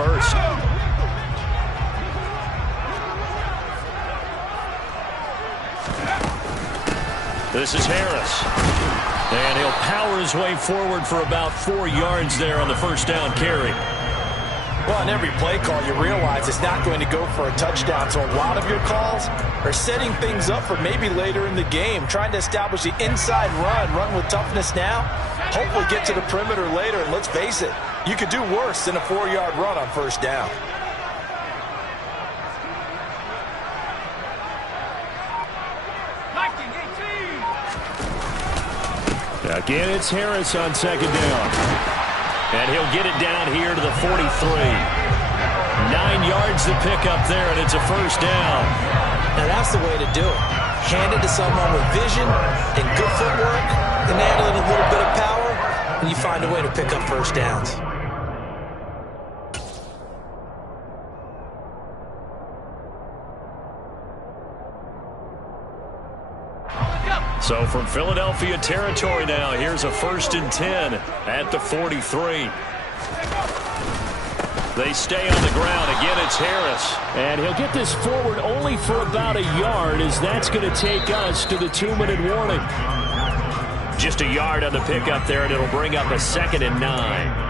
first. This is Harris. And he'll power his way forward for about 4 yards there on the first down carry. Well, on every play call, you realize it's not going to go for a touchdown. So a lot of your calls are setting things up for maybe later in the game, trying to establish the inside run with toughness now, hopefully get to the perimeter later. And let's face it, you could do worse than a 4-yard run on first down. Again, it's Harris on second down. And he'll get it down here to the 43. 9 yards to pick up there, and it's a first down. Now that's the way to do it. Hand it to someone with vision and good footwork, and add in a little bit of power, and you find a way to pick up first downs. So from Philadelphia territory now, here's a 1st and 10 at the 43. They stay on the ground. Again, it's Harris. And he'll get this forward only for about a yard, as that's going to take us to the 2-minute warning. Just a yard on the pickup there, and it'll bring up a 2nd and 9.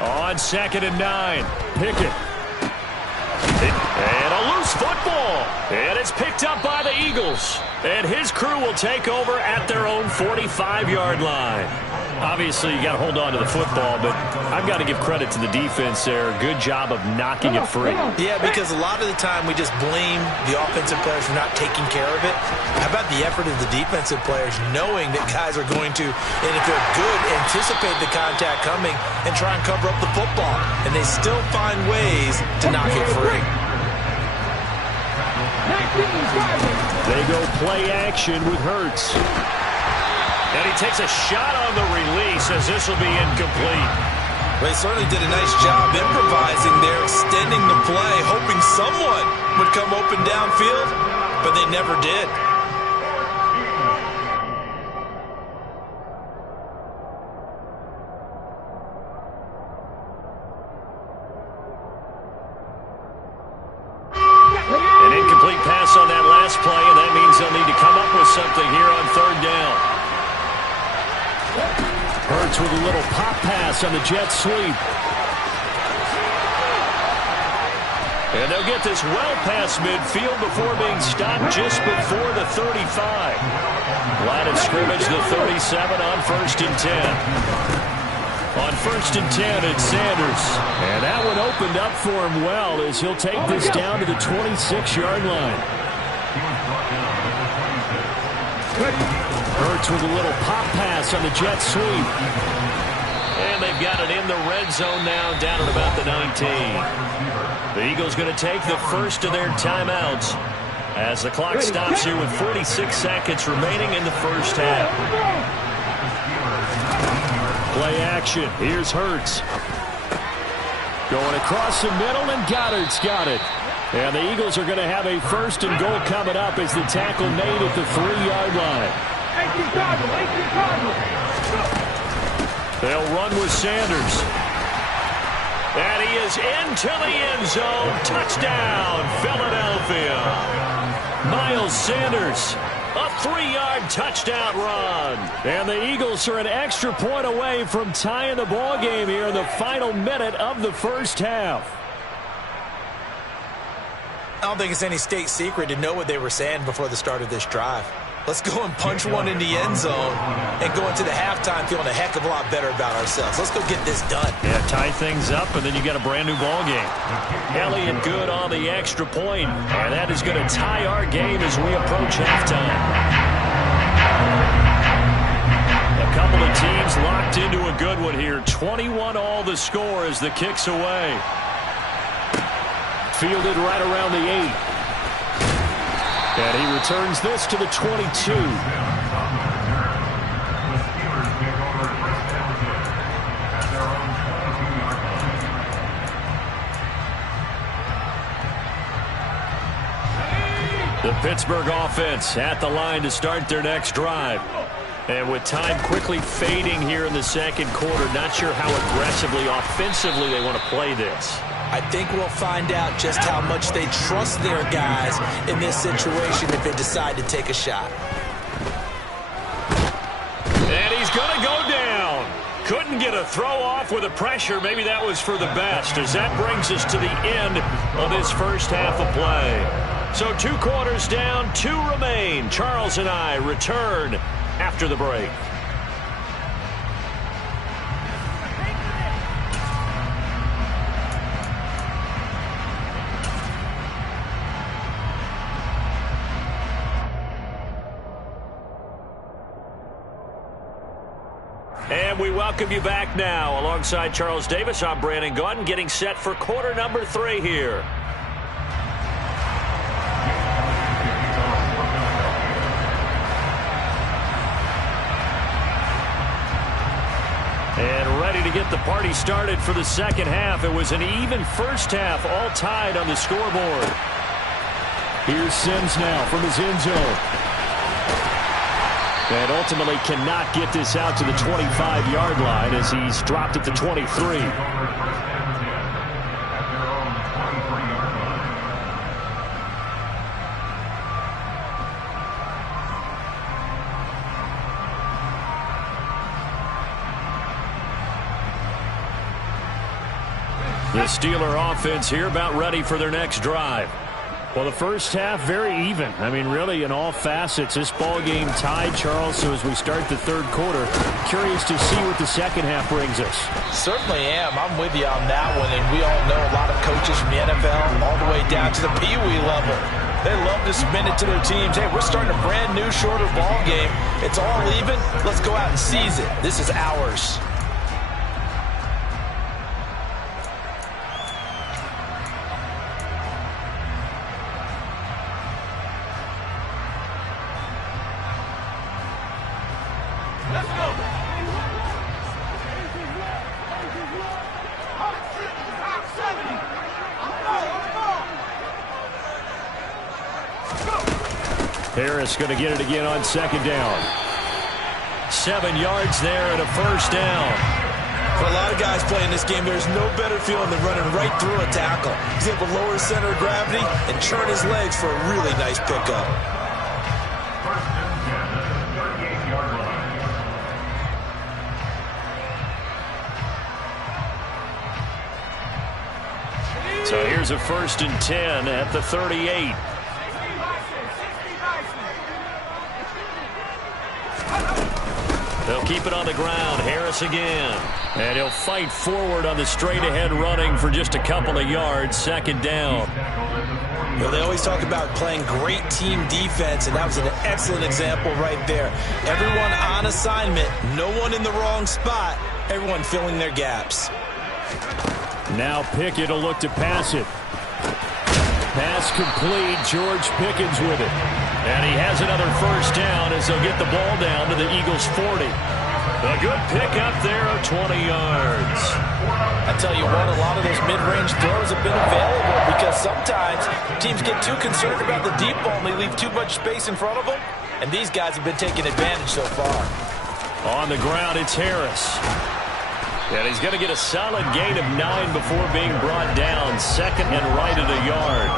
On 2nd and 9, Pickett. And a loose football. And it's picked up by the Eagles. And his crew will take over at their own 45-yard line. Obviously, you got to hold on to the football, but I've got to give credit to the defense there. Good job of knocking it free. Yeah, because a lot of the time we just blame the offensive players for not taking care of it. How about the effort of the defensive players knowing that guys are going to, and if they're good, anticipate the contact coming and try and cover up the football. And they still find ways to knock it free. They go play action with Hurts. And he takes a shot on the release, as this will be incomplete. They certainly did a nice job improvising there, extending the play, hoping someone would come open downfield, but they never did. An incomplete pass on that last play, and that means they'll need to come up with something here on 3rd down. Hurts with a little pop pass on the jet sweep. And they'll get this well past midfield before being stopped just before the 35. Line of scrimmage, the 37 on 1st and 10. On 1st and 10, it's Sanders. And that one opened up for him well, as he'll take this down to the 26-yard line. Hurts with a little pop pass on the jet sweep. And they've got it in the red zone now, down at about the 19. The Eagles going to take the first of their timeouts as the clock stops here with 46 seconds remaining in the first half. Play action. Here's Hurts. Going across the middle, and Goddard's got it. And the Eagles are going to have a 1st and goal coming up as the tackle made at the 3-yard line. They'll run with Sanders. And he is into the end zone. Touchdown, Philadelphia. Miles Sanders, a 3-yard touchdown run. And the Eagles are an extra point away from tying the ball game here in the final minute of the first half. I don't think it's any state secret to know what they were saying before the start of this drive. Let's go and punch one in the end zone and go into the halftime feeling a heck of a lot better about ourselves. Let's go get this done. Yeah, tie things up, and then you got a brand new ball game. Elliott good on the extra point, and that is going to tie our game as we approach halftime. A couple of teams locked into a good one here. 21 all the score as the kick's away. Fielded right around the 8. And he returns this to the 22. The Pittsburgh offense at the line to start their next drive. And with time quickly fading here in the second quarter, not sure how aggressively, offensively they want to play this. I think we'll find out just how much they trust their guys in this situation if they decide to take a shot. And he's going to go down. Couldn't get a throw off with the pressure. Maybe that was for the best, as that brings us to the end of this first half of play. So 2 quarters down, 2 remain. Charles and I return after the break. And we welcome you back now. Alongside Charles Davis, I'm Brandon Gaudin, getting set for quarter number 3 here. And ready to get the party started for the second half. It was an even first half, all tied on the scoreboard. Here's Sims now from his end zone. And ultimately cannot get this out to the 25-yard line as he's dropped at the 23. The Steeler offense here about ready for their next drive. Well, the first half, very even. I mean, really, in all facets, this ball game tied, Charles. So as we start the third quarter, curious to see what the second half brings us. Certainly am. I'm with you on that one. And we all know a lot of coaches from the NFL all the way down to the Pee-wee level. They love to submit it to their teams. Hey, we're starting a brand new, shorter ball game. It's all even. Let's go out and seize it. This is ours. Harris going to get it again on second down. 7 yards there and a first down. For a lot of guys playing this game, there's no better feeling than running right through a tackle. He's able to lower his center of gravity and churn his legs for a really nice pickup. So here's a 1st and 10 at the 38. They'll keep it on the ground. Harris again. And he'll fight forward on the straight-ahead running for just a couple of yards. Second down. Well, they always talk about playing great team defense, and that was an excellent example right there. Everyone on assignment, no one in the wrong spot, everyone filling their gaps. Now Pickett will look to pass it. Pass complete. George Pickens with it. And he has another first down as they'll get the ball down to the Eagles' 40. A good pickup there of 20 yards. I tell you what, a lot of those mid-range throws have been available because sometimes teams get too concerned about the deep ball and they leave too much space in front of them. And these guys have been taking advantage so far. On the ground, it's Harris. And he's going to get a solid gain of 9 before being brought down. Second and right at a yard.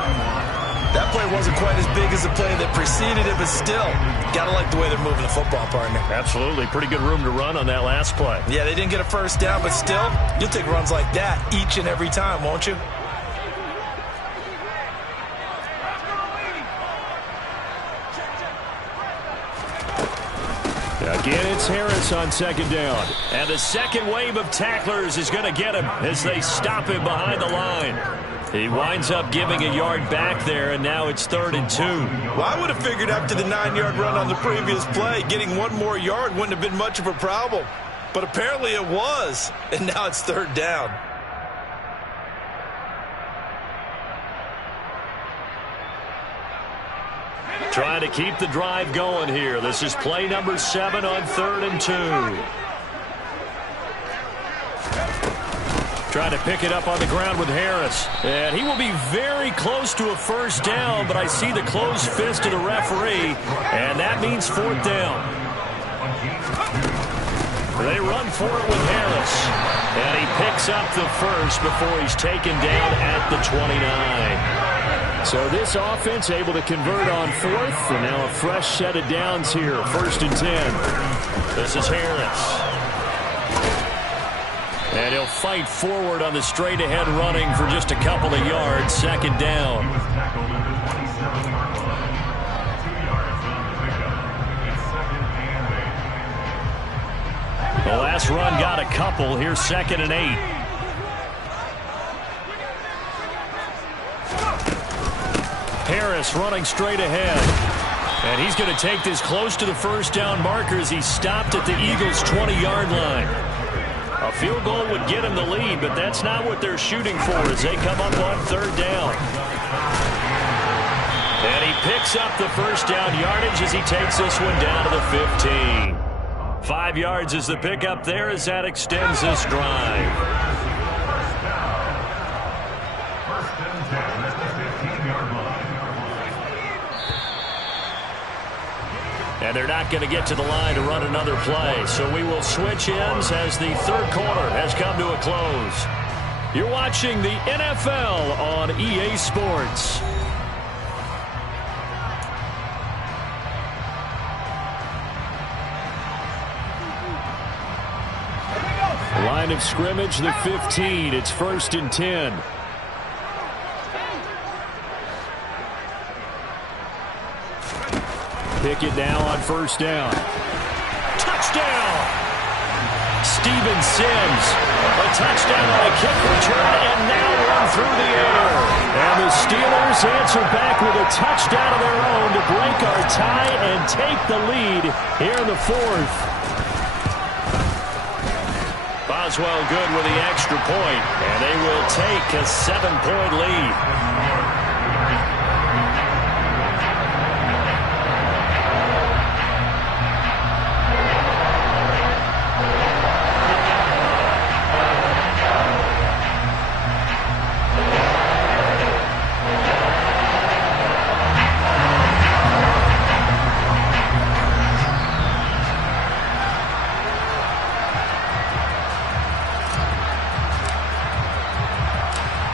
That play wasn't quite as big as the play that preceded it, but still, got to like the way they're moving the football, partner. Absolutely. Pretty good room to run on that last play. Yeah, they didn't get a first down, but still, you'll take runs like that each and every time, won't you? Again, it's Harris on second down. And the second wave of tacklers is going to get him as they stop him behind the line. He winds up giving a yard back there, and now it's 3rd and 2. Well, I would have figured after the 9-yard run on the previous play, getting one more yard wouldn't have been much of a problem. But apparently it was, and now it's 3rd down. Trying to keep the drive going here. This is play number 7 on 3rd and 2. Trying to pick it up on the ground with Harris. And he will be very close to a first down, but I see the closed fist of the referee, and that means 4th down. They run for it with Harris. And he picks up the first before he's taken down at the 29. So this offense able to convert on 4th, and now a fresh set of downs here. 1st and 10. This is Harris. And he'll fight forward on the straight-ahead running for just a couple of yards. 2nd down. The last run got a couple. Here's 2nd and 8. Harris running straight ahead. And he's going to take this close to the first down marker as he stopped at the Eagles' 20-yard line. A field goal would get him the lead, but that's not what they're shooting for as they come up on 3rd down. And he picks up the first down yardage as he takes this one down to the 15. 5 yards is the pickup there as that extends this drive. And they're not going to get to the line to run another play. So we will switch ends as the 3rd quarter has come to a close. You're watching the NFL on EA Sports. Line of scrimmage, the 15. It's 1st and 10. Pickett now on 1st down. Touchdown! Steven Sims. A touchdown on a kick return and now run through the air. And the Steelers answer back with a touchdown of their own to break our tie and take the lead here in the 4th. Boswell good with the extra point, and they will take a 7-point lead.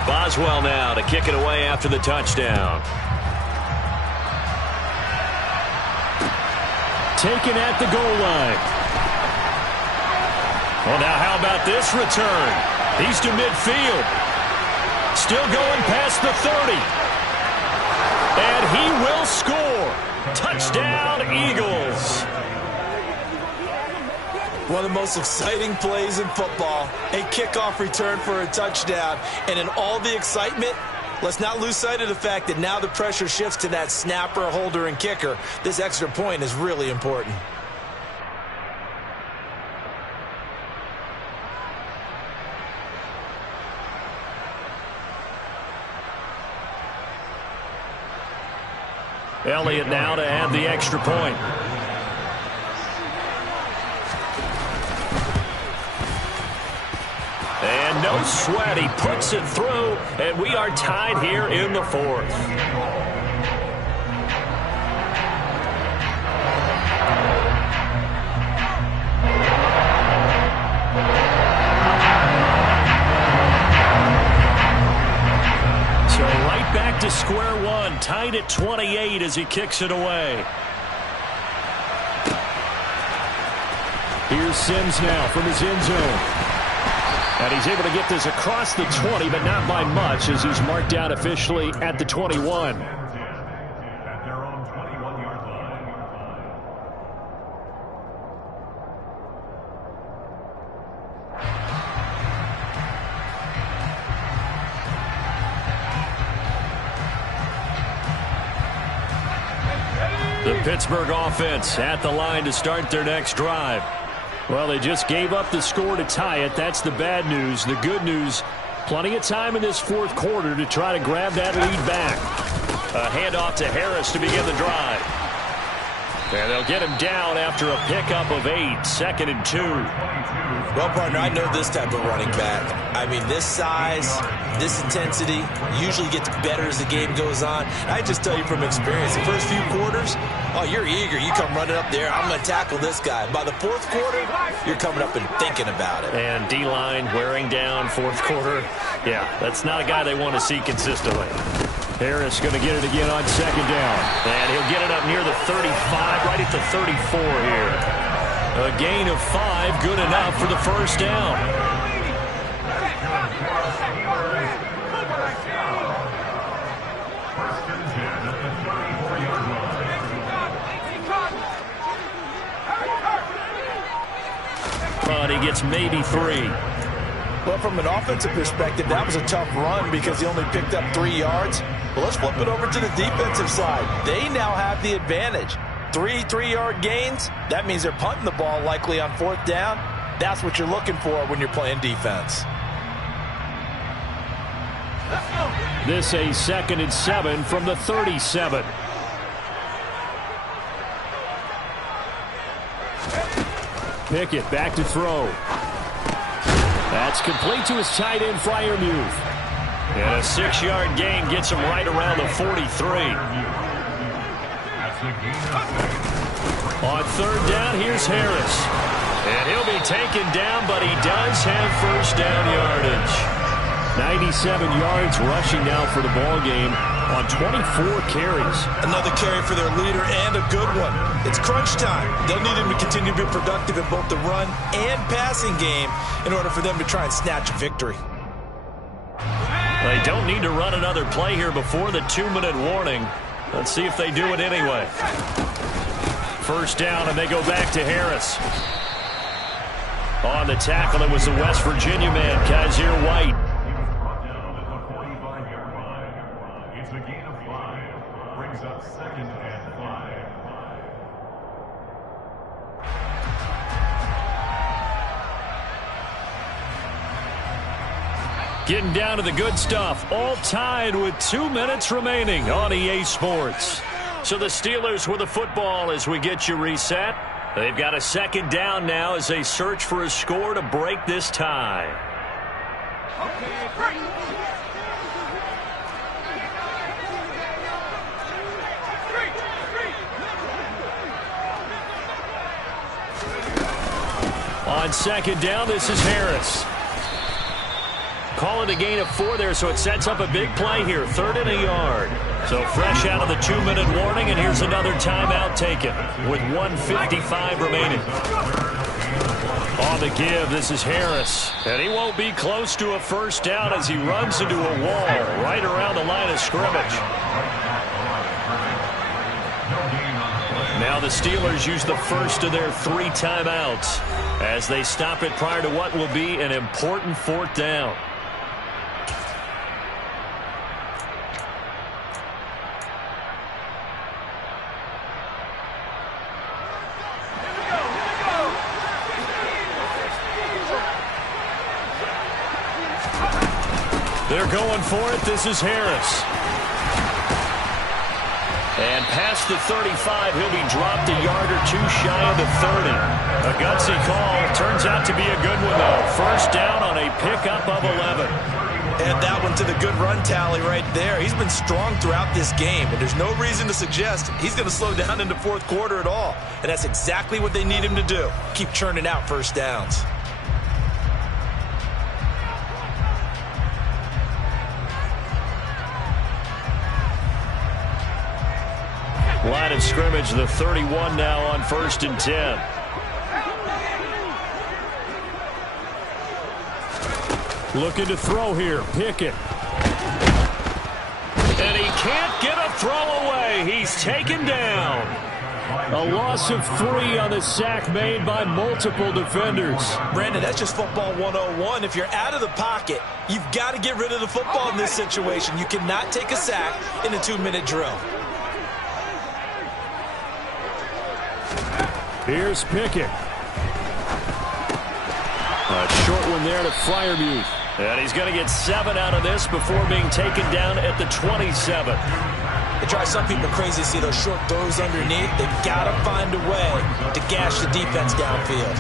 Boswell now to kick it away after the touchdown. Taken at the goal line. Well, now how about this return? He's to midfield. Still going past the 30. And he will score. Touchdown, Eagles. One of the most exciting plays in football, a kickoff return for a touchdown. And in all the excitement, let's not lose sight of the fact that now the pressure shifts to that snapper, holder, and kicker. This extra point is really important. Elliott now to add the extra point. And no sweat, he puts it through, and we are tied here in the 4th. So right back to square one, tied at 28 as he kicks it away. Here's Sims now from his end zone. And he's able to get this across the 20, but not by much as he's marked out officially at the 21. The Pittsburgh offense at the line to start their next drive. Well, they just gave up the score to tie it. That's the bad news. The good news, plenty of time in this 4th quarter to try to grab that lead back. A handoff to Harris to begin the drive. And they'll get him down after a pickup of 8, 2nd and 2. Well, partner, I know this type of running back. I mean, this size, this intensity usually gets better as the game goes on. I just tell you from experience, the first few quarters, oh, you're eager. You come running up there, I'm going to tackle this guy. By the fourth quarter, you're coming up and thinking about it. And D-line wearing down fourth quarter. Yeah, that's not a guy they want to see consistently. Harris going to get it again on 2nd down. And he'll get it up near the 35, right at the 34 here. A gain of 5, good enough for the first down. But he gets maybe 3. Well, from an offensive perspective, that was a tough run because he only picked up 3 yards. Well, let's flip it over to the defensive side. They now have the advantage. 3 3-yard gains, that means they're punting the ball likely on 4th down. That's what you're looking for when you're playing defense. This a 2nd and 7 from the 37. Pickett back to throw. That's complete to his tight end, Freiermuth. And a 6-yard gain gets him right around the 43. On 3rd down, here's Harris. And he'll be taken down, but he does have first down yardage. 97 yards rushing now for the ball game on 24 carries. Another carry for their leader and a good one. It's crunch time. They'll need him to continue to be productive in both the run and passing game in order for them to try and snatch a victory. They don't need to run another play here before the 2-minute warning. Let's see if they do it anyway. First down, and they go back to Harris. On the tackle, it was the West Virginia man, Kaiser White. It's a gain of 5. Brings up 2nd and 5. Getting down to the good stuff. All tied with 2 minutes remaining on EA Sports. So the Steelers with the football as we get you reset. They've got a 2nd down now as they search for a score to break this tie. On 2nd down, this is Harris. Call it a gain of 4 there, so it sets up a big play here. 3rd and a yard. So fresh out of the 2-minute warning, and here's another timeout taken with 1:55 remaining. On the give, this is Harris. And he won't be close to a first down as he runs into a wall right around the line of scrimmage. Now the Steelers use the first of their 3 timeouts as they stop it prior to what will be an important 4th down. They're going for it. This is Harris. And past the 35, he'll be dropped a yard or 2 shy of the 30. A gutsy call. Turns out to be a good one, though. First down on a pickup of 11. Add that one to the good run tally right there. He's been strong throughout this game, and there's no reason to suggest he's going to slow down in the 4th quarter at all. And that's exactly what they need him to do. Keep churning out first downs. Line of scrimmage, the 31 now on 1st and 10. Looking to throw here. Pickett. And he can't get a throw away. He's taken down. A loss of 3 on the sack made by multiple defenders. Brandon, that's just football 101. If you're out of the pocket, you've got to get rid of the football in this situation. You cannot take a sack in a 2-minute drill. Here's Pickett. A short one there to Freiermuth. And he's going to get 7 out of this before being taken down at the 27. It drives some people crazy to see those short throws underneath. They've got to find a way to gash the defense downfield.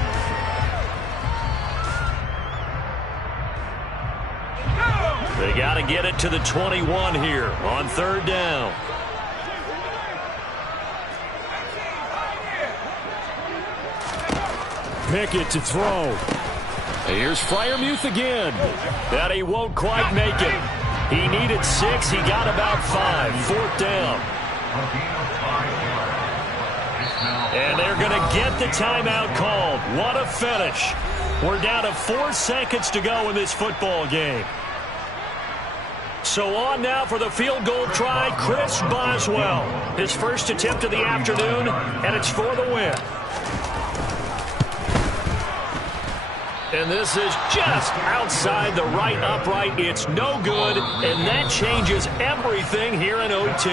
They got to get it to the 21 here on 3rd down. Pickett to throw. Here's Freiermuth again. That he won't quite make it. He needed 6. He got about 5. 4th down. And they're going to get the timeout called. What a finish. We're down to 4 seconds to go in this football game. So on now for the field goal try, Chris Boswell. His first attempt of the afternoon, and it's for the win. And this is just outside the right upright. It's no good, and that changes everything here in OT.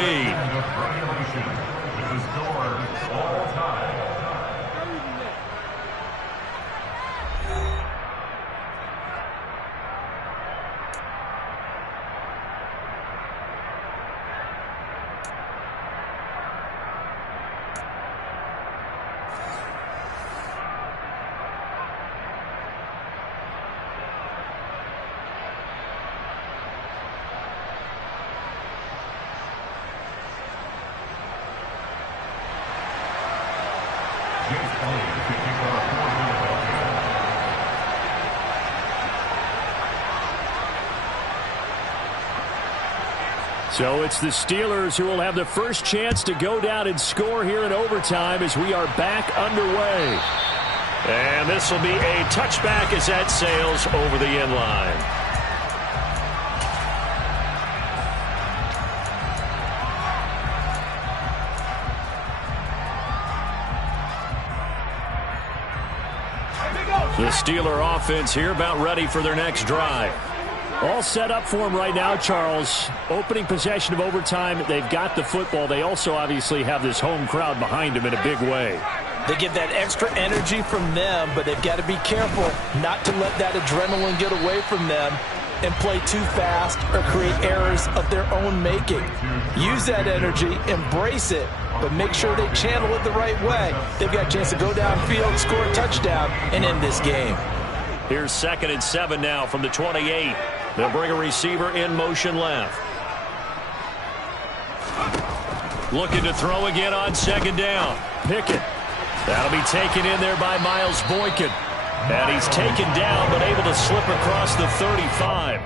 So it's the Steelers who will have the first chance to go down and score here in overtime as we are back underway. And this will be a touchback as that sails over the end line. The Steeler offense here about ready for their next drive. All set up for them right now, Charles. Opening possession of overtime. They've got the football. They also obviously have this home crowd behind them in a big way. They get that extra energy from them, but they've got to be careful not to let that adrenaline get away from them and play too fast or create errors of their own making. Use that energy, embrace it, but make sure they channel it the right way. They've got a chance to go downfield, score a touchdown, and end this game. Here's 2nd and 7 now from the 28. They'll bring a receiver in motion left. Looking to throw again on 2nd down. Pickett. That'll be taken in there by Miles Boykin. And he's taken down but able to slip across the 35.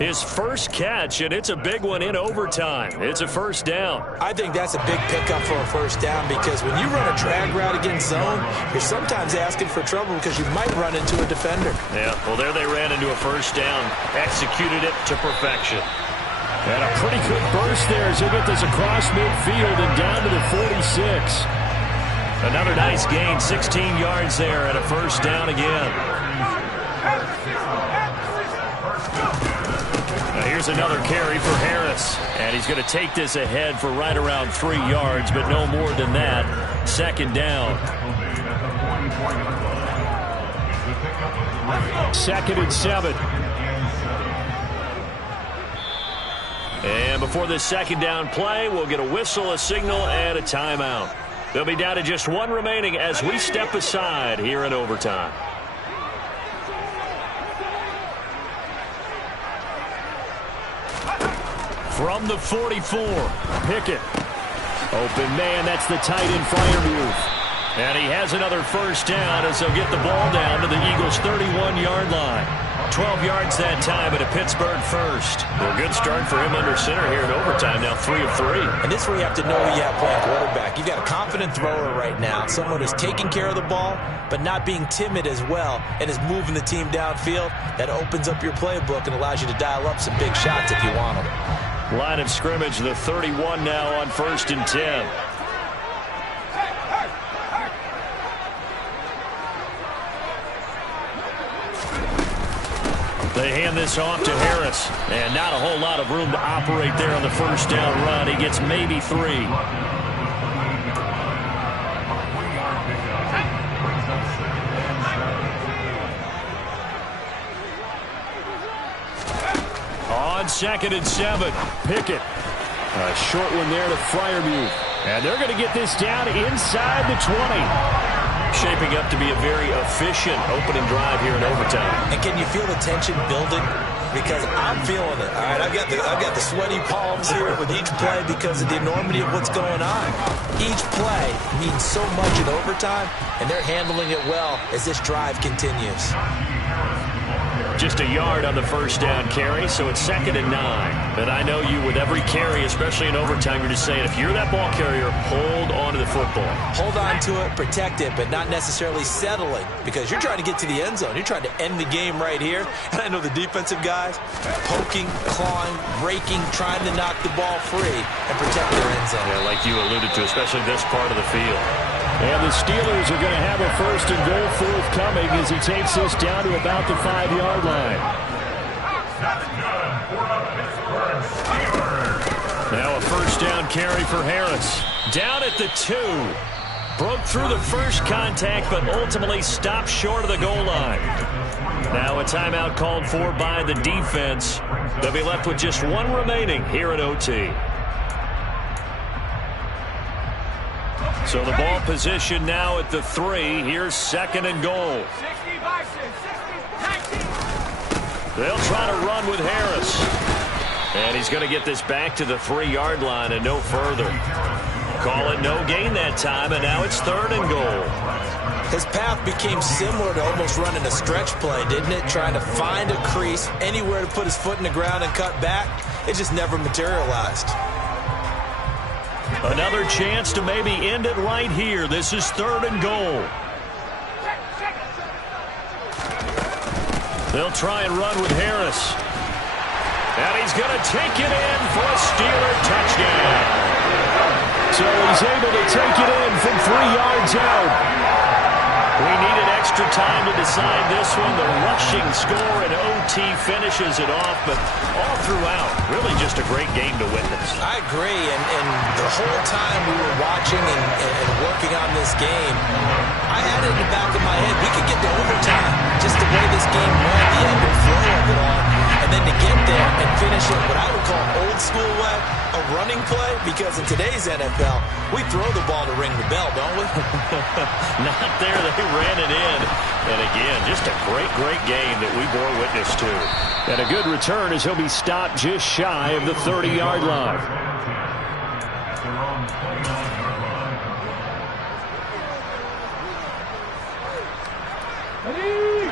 His first catch, and it's a big one in overtime. It's a 1st down. I think that's a big pickup for a 1st down because when you run a drag route against zone, you're sometimes asking for trouble because you might run into a defender. Yeah, well, there they ran into a 1st down. Executed it to perfection. And a pretty good burst there as they get this across midfield and down to the 46. Another nice gain, 16 yards there and a 1st down again. Now here's another carry for Harris. And he's going to take this ahead for right around 3 yards, but no more than that. 2nd down. 2nd and 7. And before this 2nd down play, we'll get a whistle, a signal, and a timeout. They'll be down to just 1 remaining as we step aside here in overtime. From the 44, Pickett. Open man, that's the tight end Freiermuth. And he has another 1st down as they'll get the ball down to the Eagles' 31-yard line. 12 yards that time at a Pittsburgh 1st. Well, good start for him under center here in overtime, now 3 of 3. And this is where you have to know who you have playing quarterback. You've got a confident thrower right now, someone who's taking care of the ball, but not being timid as well, and is moving the team downfield. That opens up your playbook and allows you to dial up some big shots if you want them. Line of scrimmage, the 31 now on 1st and 10. They hand this off to Harris. And not a whole lot of room to operate there on the 1st down run. He gets maybe 3. 2nd and 7. Pickett. A short one there to Freiermuth. And they're going to get this down inside the 20. Shaping up to be a very efficient opening drive here in overtime. And can you feel the tension building? Because I'm feeling it. All right, I've got the sweaty palms here with each play because of the enormity of what's going on. Each play means so much in overtime, and they're handling it well as this drive continues. Just a yard on the first down carry, so it's 2nd and 9. And I know you, with every carry, especially in overtime, you're just saying, if you're that ball carrier, hold on to the football. Hold on to it, protect it, but not necessarily settling, because you're trying to get to the end zone. You're trying to end the game right here. And I know the defensive guys poking, clawing, raking, trying to knock the ball free and protect their end zone. Yeah, like you alluded to, especially this part of the field. And the Steelers are going to have a 1st and goal forthcoming as he takes this down to about the 5-yard line. That's good for the Pittsburgh Steelers. Now a 1st down carry for Harris. Down at the 2. Broke through the first contact, but ultimately stopped short of the goal line. Now a timeout called for by the defense. They'll be left with just one remaining here at OT. So the ball position now at the 3. Here's 2nd and goal. They'll try to run with Harris. And he's going to get this back to the 3-yard line and no further. Call it no gain that time, and now it's 3rd and goal. His path became similar to almost running a stretch play, didn't it? Trying to find a crease, anywhere to put his foot in the ground and cut back. It just never materialized. Another chance to maybe end it right here. This is 3rd and goal. They'll try and run with Harris. And he's going to take it in for a Steeler touchdown. So he's able to take it in from 3 yards out. We needed extra time to decide this one. The rushing score in OT finishes it off, but all throughout, really just a great game to witness. I agree, and the whole time we were watching and working on this game, I had it in the back of my head, we could get to overtime, just the way this game went, the ebb and flow of it all, and then to get there and finish it what I would call old school way, a running play, because in today's NFL, we throw the ball to ring the bell, don't we? Not there. They ran it in. And again, just a great, great game that we bore witness to. And a good return as he'll be stopped just shy of the 30-yard line.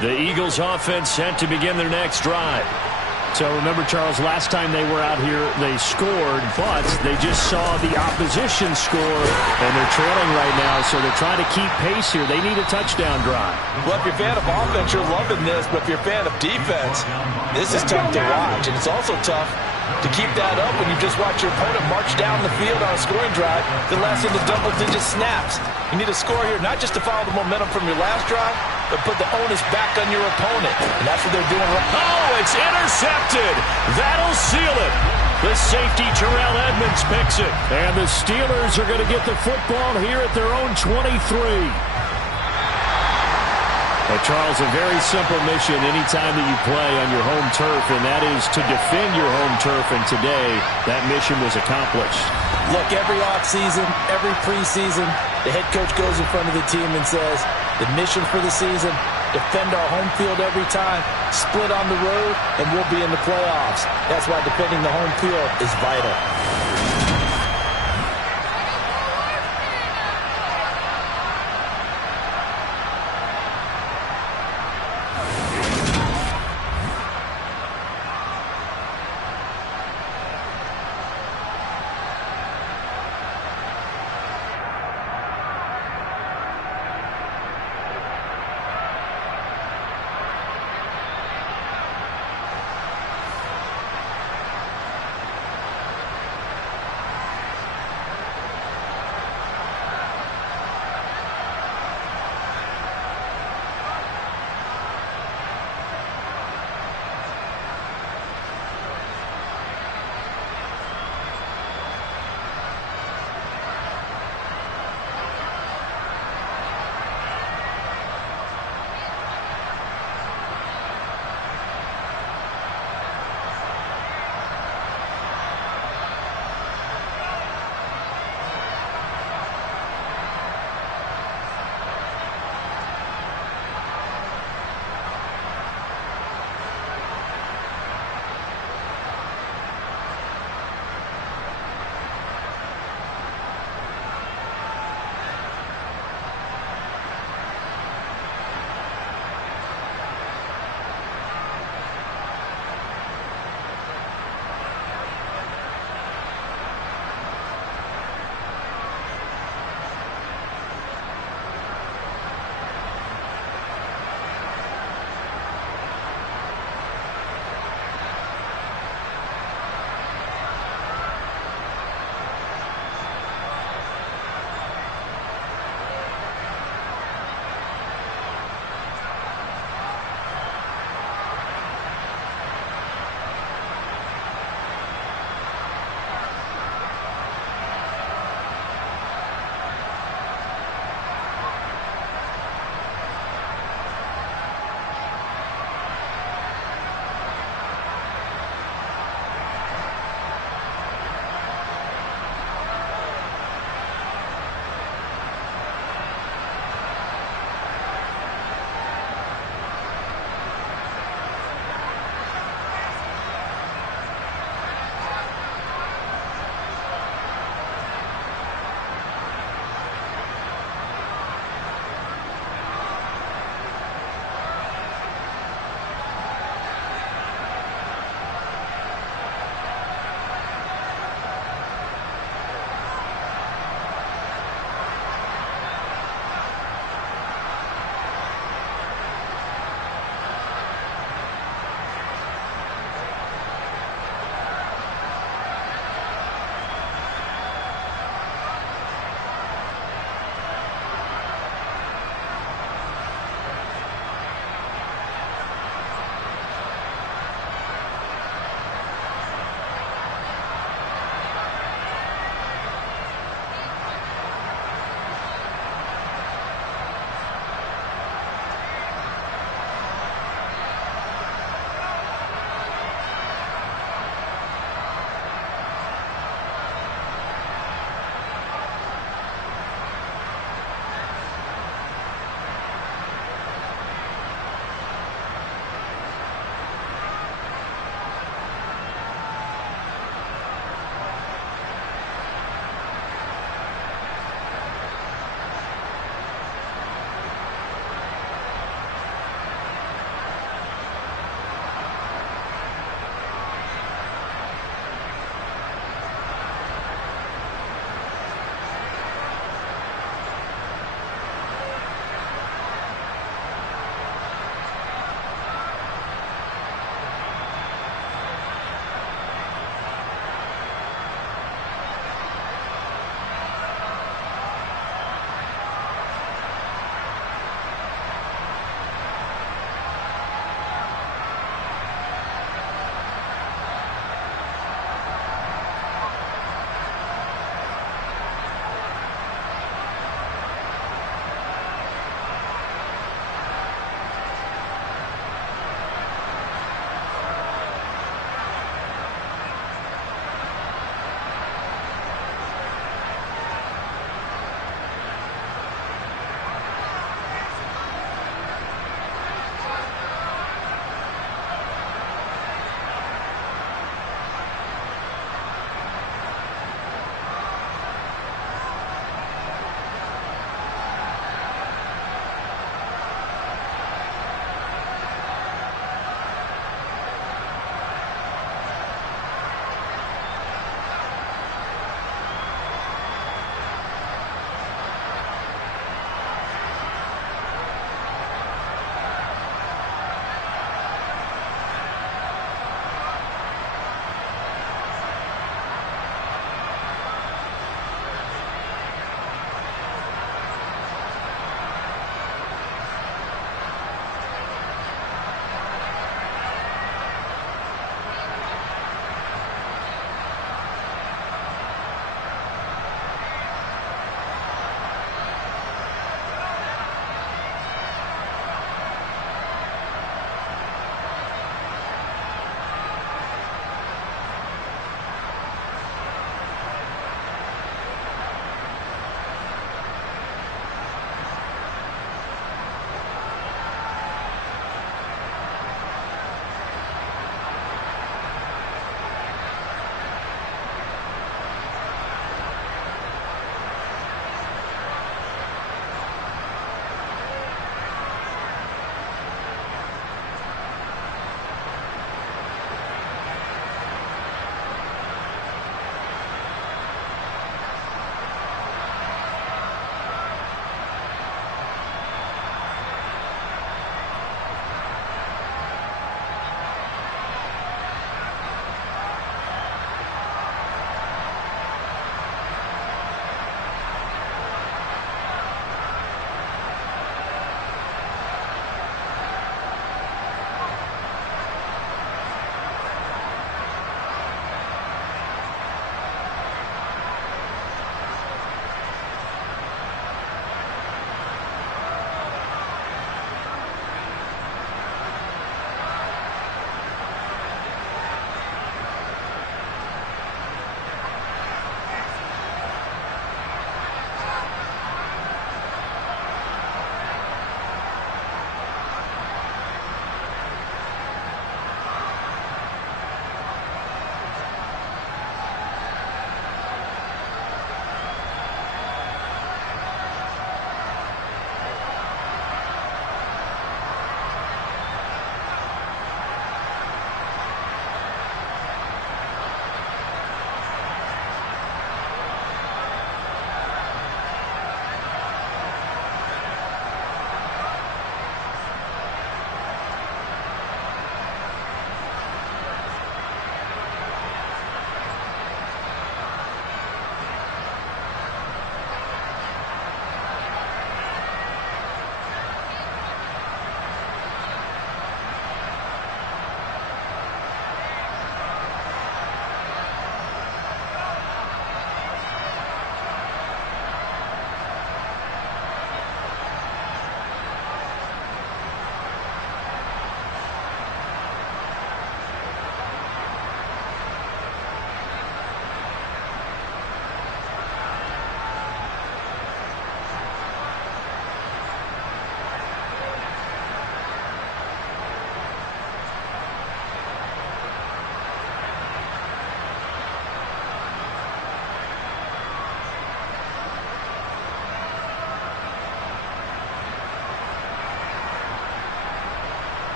The Eagles offense set to begin their next drive. So remember, Charles, last time they were out here, they scored, but they just saw the opposition score, and they're trailing right now, so they're trying to keep pace here. They need a touchdown drive. Well, if you're a fan of offense, you're loving this, but if you're a fan of defense, this is tough to watch, and it's also tough to keep that up when you just watch your opponent march down the field on a scoring drive that lasts into double-digit snaps. You need a score here, not just to follow the momentum from your last drive, but put the onus back on your opponent. And that's what they're doing right now. Oh, it's intercepted. That'll seal it. The safety, Terrell Edmonds, picks it. And the Steelers are going to get the football here at their own 23. Charles, a very simple mission anytime that you play on your home turf, and that is to defend your home turf, and today that mission was accomplished. Look, every offseason, every preseason, the head coach goes in front of the team and says, the mission for the season, defend our home field every time, split on the road, and we'll be in the playoffs. That's why defending the home field is vital.